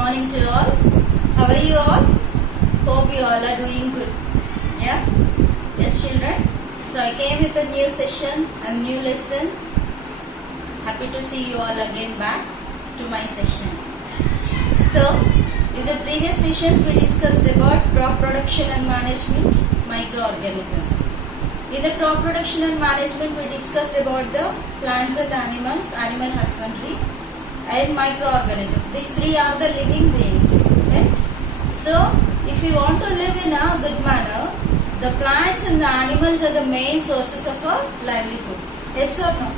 morning to all. How are you all? Hope you all are doing good. Yeah? Yes, children. So I came with a new session, a new lesson. Happy to see you all again back to my session. So, in the previous sessions we discussed about crop production and management, microorganisms. In the crop production and management we discussed about the plants and animals, animal husbandry and microorganisms. These three are the living beings. Yes. So, if you want to live in a good manner, the plants and the animals are the main sources of our livelihood. Yes or no?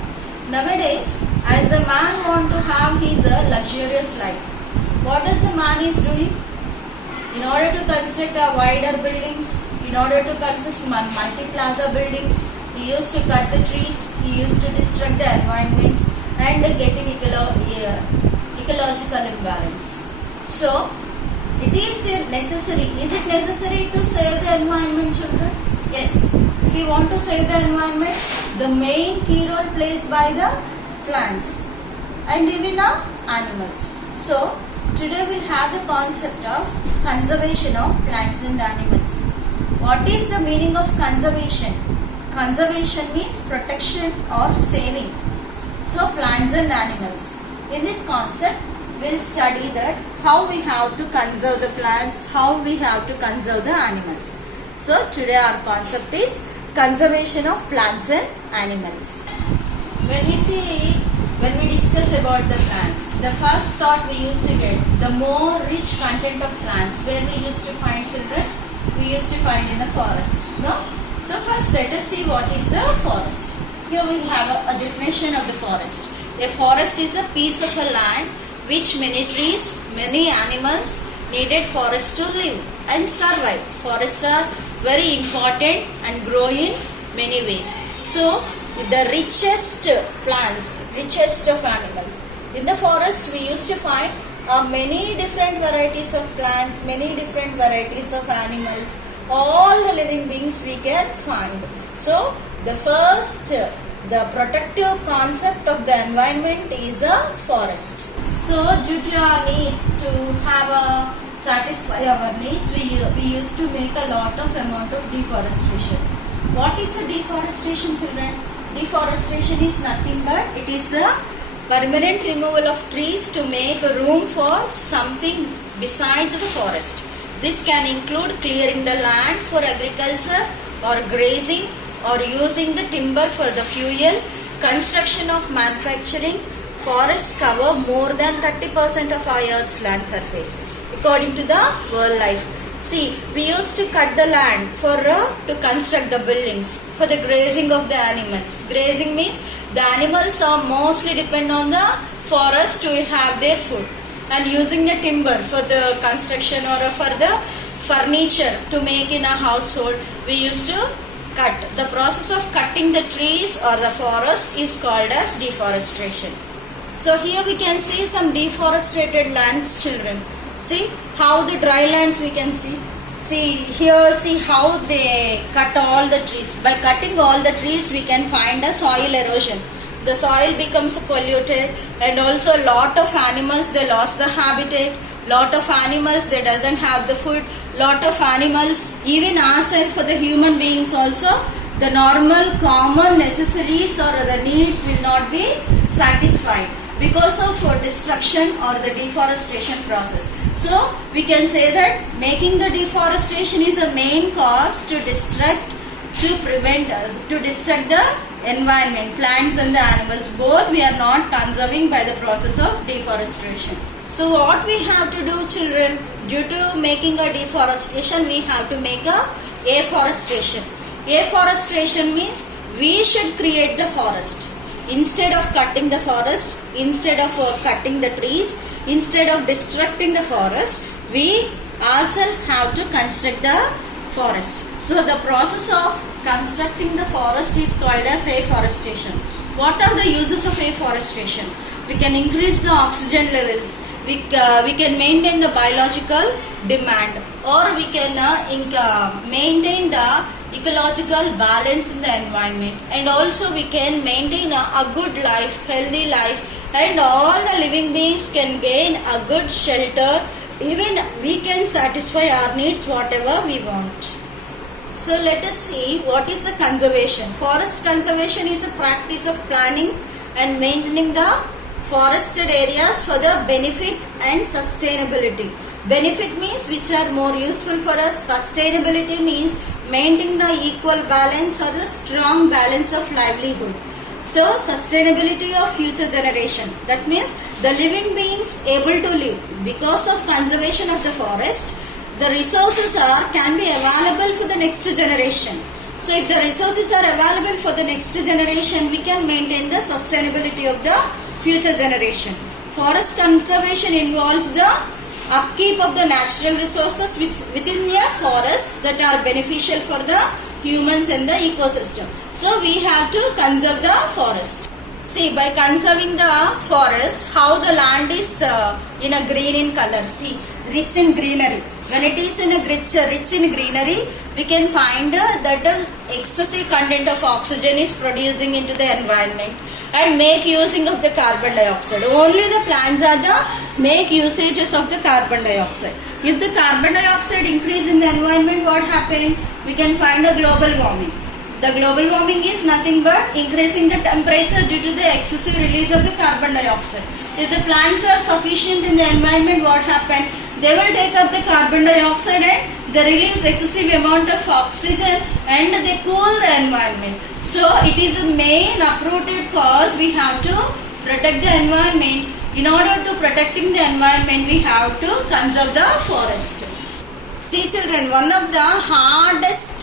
Nowadays, as the man want to have his luxurious life, what does the man is doing? In order to construct a wider buildings, in order to construct multi-plaza buildings, he used to cut the trees, he used to destroy the environment and getting ecological imbalance. So, it is necessary. Is it necessary to save the environment, children? Yes. If you want to save the environment, the main key role plays by the plants and even animals. So, today we'll have the concept of conservation of plants and animals. What is the meaning of conservation? Conservation means protection or saving. So, plants and animals. In this concept, we'll study that how we have to conserve the plants, how we have to conserve the animals. So, today our concept is conservation of plants and animals. When we discuss about the plants, the first thought we used to get, the more rich content of plants, where we used to find, children? We used to find in the forest. No? So first let us see what is the forest. Here we have a definition of the forest. A forest is a piece of a land which many trees, many animals needed for us to live and survive. Forests are very important and grow in many ways. So, the richest plants, richest of animals. In the forest, we used to find many different varieties of plants, many different varieties of animals. All the living beings we can find. So, the first, the protective concept of the environment is a forest. So, due to our needs to have satisfy our needs, we used to make a lot of amount of deforestation. What is a deforestation, children? Deforestation is nothing but it is the permanent removal of trees to make room for something besides the forest. This can include clearing the land for agriculture or grazing or using the timber for the fuel, construction of manufacturing. Forests cover more than 30% of our Earth's land surface, according to the World Life. See, we used to cut the land for to construct the buildings for the grazing of the animals. Grazing means the animals are mostly depend on the forest to have their food, and using the timber for the construction or for the furniture to make in a household, we used to cut. The process of cutting the trees or the forest is called as deforestation. So here we can see some deforested lands, children. See how the dry lands we can see. See here, see how they cut all the trees. By cutting all the trees, we can find a soil erosion. The soil becomes polluted, and also a lot of animals, they lost the habitat. Lot of animals, they doesn't have the food. Lot of animals, even ourselves, for the human beings also, the normal common necessities or the needs will not be satisfied because of destruction or the deforestation process. So, we can say that making the deforestation is a main cause to destruct the environment, plants and the animals. Both we are not conserving by the process of deforestation. So, what we have to do, children, due to making a deforestation, we have to make a afforestation. Afforestation means we should create the forest. Instead of cutting the forest, instead of cutting the trees, instead of destructing the forest, we ourselves have to construct the forest. So the process of constructing the forest is called as afforestation. What are the uses of afforestation? We can increase the oxygen levels we can maintain the biological demand, or we can maintain the ecological balance in the environment, and also we can maintain a good life, healthy life, and all the living beings can gain a good shelter. Even we can satisfy our needs whatever we want. So let us see what is the conservation. Forest conservation is a practice of planning and maintaining the forested areas for the benefit and sustainability. Benefit means which are more useful for us. Sustainability means maintaining the equal balance or the strong balance of livelihood. So sustainability of future generation, that means the living beings able to live. Because of conservation of the forest, the resources can be available for the next generation. So if the resources are available for the next generation, we can maintain the sustainability of the future generation. Forest conservation involves the upkeep of the natural resources within a forest that are beneficial for the humans and the ecosystem. So we have to conserve the forest. See, by conserving the forest, how the land is in a green in color. See, rich in greenery. When it is in a rich in greenery, we can find that the excessive content of oxygen is producing into the environment and make using of the carbon dioxide. Only the plants are the make usages of the carbon dioxide. If the carbon dioxide increase in the environment, what happen? We can find a global warming. The global warming is nothing but increasing the temperature due to the excessive release of the carbon dioxide. If the plants are sufficient in the environment, what happen? They will take up the carbon dioxide and they release excessive amount of oxygen and they cool the environment. So it is a main uprooted cause. We have to protect the environment. In order to protecting the environment, we have to conserve the forest. See children, one of the hardest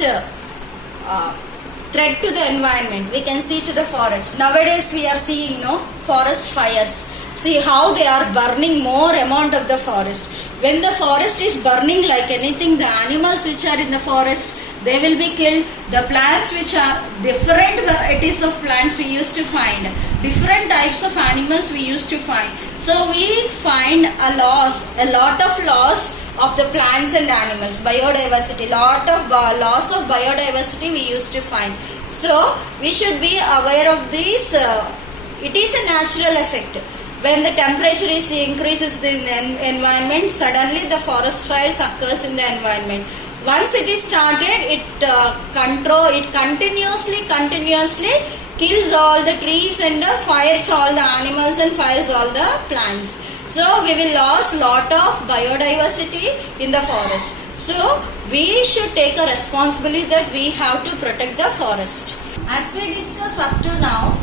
threat to the environment we can see to the forest. Nowadays we are seeing forest fires. See how they are burning more amount of the forest. When the forest is burning like anything, the animals which are in the forest, they will be killed. The plants which are different varieties of plants we used to find, different types of animals we used to find. So we find a lot of loss of the plants and animals, biodiversity, lot of loss of biodiversity we used to find. So we should be aware of this. It is a natural effect. When the temperature increases in the environment, suddenly the forest fires occurs in the environment. Once it is started, it continuously kills all the trees and fires all the animals and fires all the plants. So we will lose lot of biodiversity in the forest. So we should take a responsibility that we have to protect the forest. As we discussed up to now,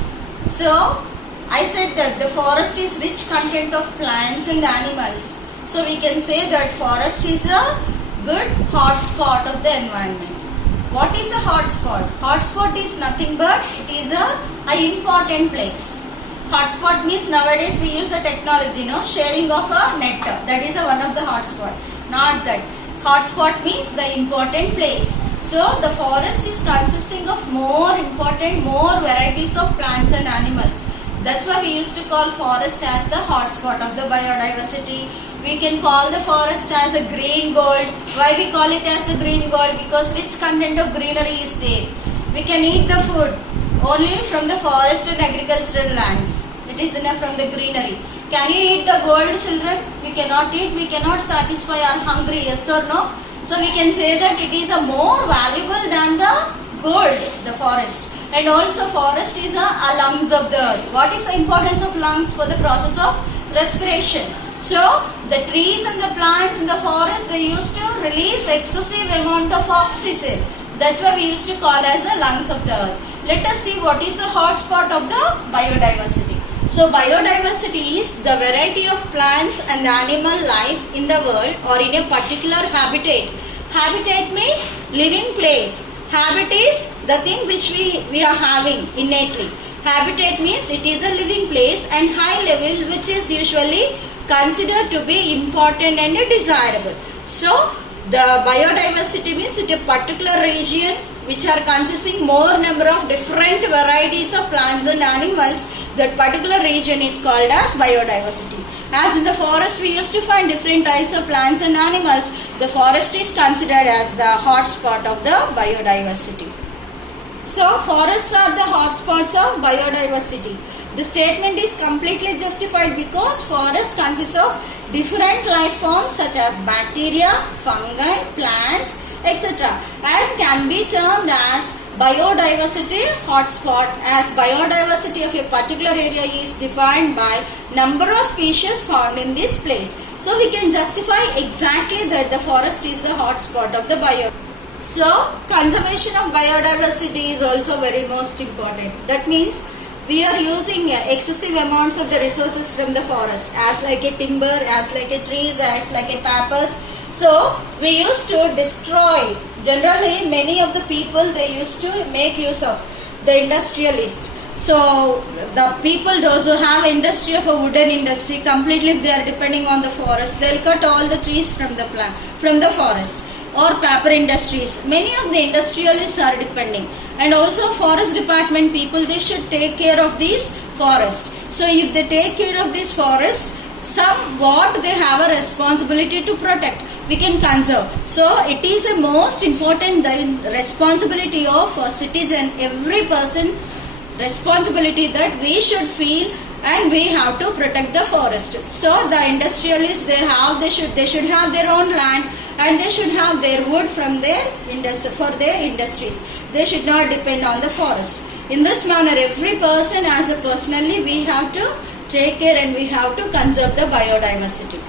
so I said that the forest is rich content of plants and animals. So we can say that forest is a good hotspot of the environment. What is a hotspot? Hotspot is nothing but it is a important place. Hotspot means nowadays we use the technology, sharing of a net. That is one of the hotspot. Not that. Hotspot means the important place. So the forest is consisting of more varieties of plants and animals. That's why we used to call forest as the hotspot of the biodiversity. We can call the forest as a green gold. Why we call it as a green gold? Because rich content of greenery is there. We can eat the food only from the forest and agricultural lands. It is enough from the greenery. Can you eat the gold, children? We cannot eat. We cannot satisfy our hungry, yes or no? So we can say that it is a more valuable than the gold, the forest. And also forest is a lungs of the earth. What is the importance of lungs for the process of respiration? So the trees and the plants in the forest, they used to release excessive amount of oxygen. That's why we used to call as the lungs of the earth. Let us see what is the hotspot of the biodiversity. So biodiversity is the variety of plants and animal life in the world or in a particular habitat. Habitat means living place. Habit is the thing which we are having innately. Habitat means it is a living place and high level which is usually considered to be important and desirable. So the biodiversity means it is a particular region which are consisting more number of different varieties of plants and animals, that particular region is called as biodiversity. As in the forest we used to find different types of plants and animals, the forest is considered as the hotspot of the biodiversity. So forests are the hotspots of biodiversity. The statement is completely justified because forests consist of different life forms such as bacteria, fungi, plants, etc. and can be termed as biodiversity hotspot, as biodiversity of a particular area is defined by number of species found in this place. So we can justify exactly that the forest is the hotspot of the biodiversity. So conservation of biodiversity is also very most important. That means we are using excessive amounts of the resources from the forest, as like a timber, as like a trees, as like a papers. So we used to destroy. Generally many of the people, they used to make use of the industrialist. So the people, those who have industry of a wooden industry, completely they are depending on the forest. They'll cut all the trees from the forest. Or paper industries, many of the industrialists are depending, and also forest department people, they should take care of these forests. So if they take care of this forest, somewhat they have a responsibility to protect, we can conserve. So it is a most important the responsibility of a citizen, every person responsibility that we should feel, and we have to protect the forest. So the industrialists, they should have their own land, and they should have their wood from their industry for their industries. They should not depend on the forest. In this manner, every person as a personally, we have to take care and we have to conserve the biodiversity.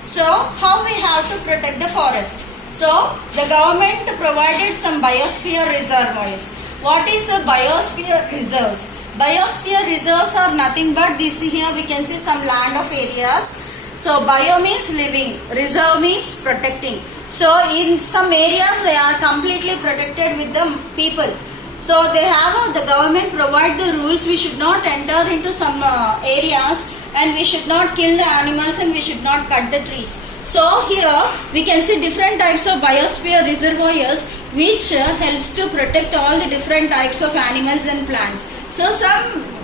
So how we have to protect the forest? So the government provided some biosphere reservoirs. What is the biosphere reserves? Biosphere reserves are nothing but this. Here we can see some land of areas. So bio means living, reserve means protecting. So in some areas they are completely protected with the people. So they have the government provide the rules. We should not enter into some areas, and we should not kill the animals, and we should not cut the trees. So here we can see different types of biosphere reservoirs, which helps to protect all the different types of animals and plants. So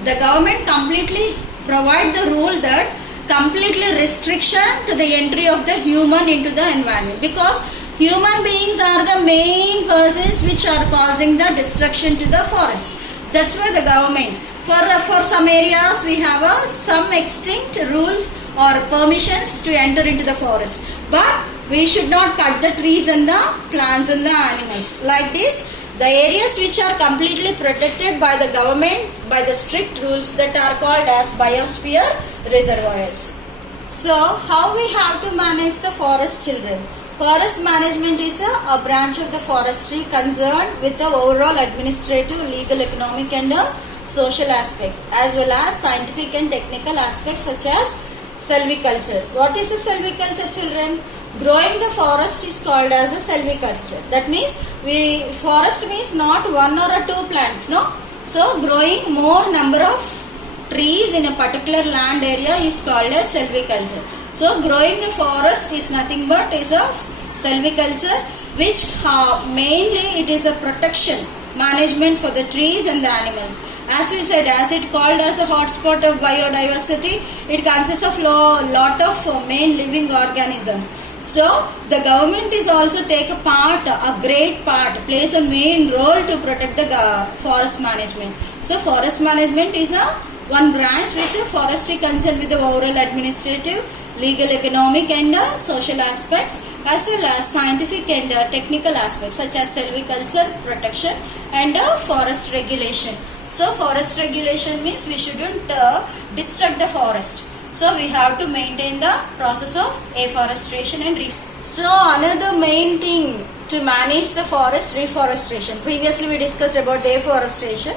the government completely provide the rule that completely restriction to the entry of the human into the environment, because human beings are the main persons which are causing the destruction to the forest. That's why the government for some areas we have some extinct rules or permissions to enter into the forest, but we should not cut the trees and the plants and the animals. Like this, the areas which are completely protected by the government by the strict rules, that are called as biosphere reservoirs. So how we have to manage the forest, children? Forest management is a branch of the forestry concerned with the overall administrative, legal, economic and social aspects, as well as scientific and technical aspects such as silviculture. What is a silviculture, children? Growing the forest is called as a silviculture. That means forest means not one or two plants, no. So growing more number of trees in a particular land area is called as silviculture. So growing the forest is nothing but is of silviculture, which mainly it is a protection management for the trees and the animals. As we said, as it called as a hotspot of biodiversity, it consists of lot of main living organisms. So the government is also take a great part, plays a main role to protect the forest management. So forest management is one branch which is forestry concerned with the overall administrative, legal, economic and social aspects, as well as scientific and technical aspects such as silviculture, protection and forest regulation. So forest regulation means we shouldn't destruct the forest. So we have to maintain the process of afforestation and So another main thing to manage the forest, reforestation. Previously we discussed about the afforestation.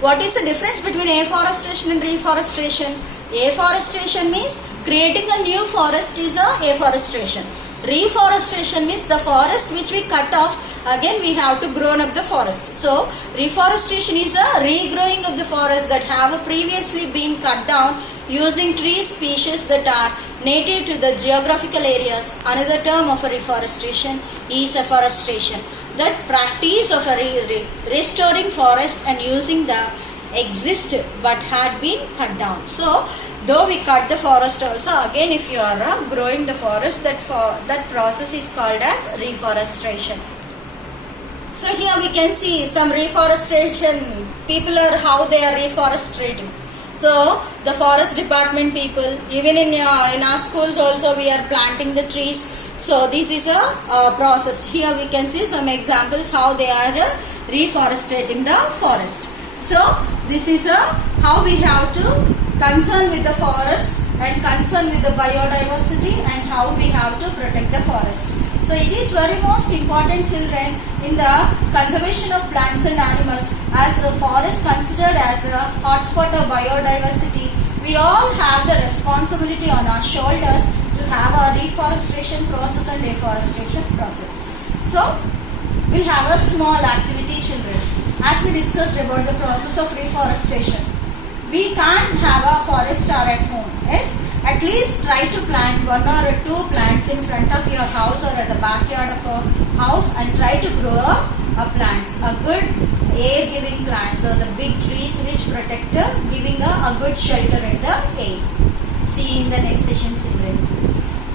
What is the difference between afforestation and reforestation? Afforestation means creating a new forest is a afforestation. Reforestation means the forest which we cut off, again we have to grow up the forest. So reforestation is a regrowing of the forest that have previously been cut down using tree species that are native to the geographical areas. Another term of a reforestation is afforestation. that practice of restoring forest and using the existed but had been cut down. So though we cut the forest also, again if you are growing the forest, that process is called as reforestation. So here we can see some reforestation. People are how they are reforestating. So the forest department people, even in our schools also we are planting the trees. So this is a process. Here we can see some examples how they are reforestating the forest. So this is how we have to concern with the forest and concern with the biodiversity and how we have to protect the forest. So it is very most important, children, in the conservation of plants and animals, as the forest considered as a hotspot of biodiversity. We all have the responsibility on our shoulders to have a reforestation process and deforestation process. So we'll have a small activity, children. As we discussed about the process of reforestation, we can't have a forest or at home. Yes, at least try to plant 1 or 2 plants in front of your house or at the backyard of a house, and try to grow a plants, a good air giving plants, or the big trees which protect, giving a good shelter in the air. See you in the next session, children.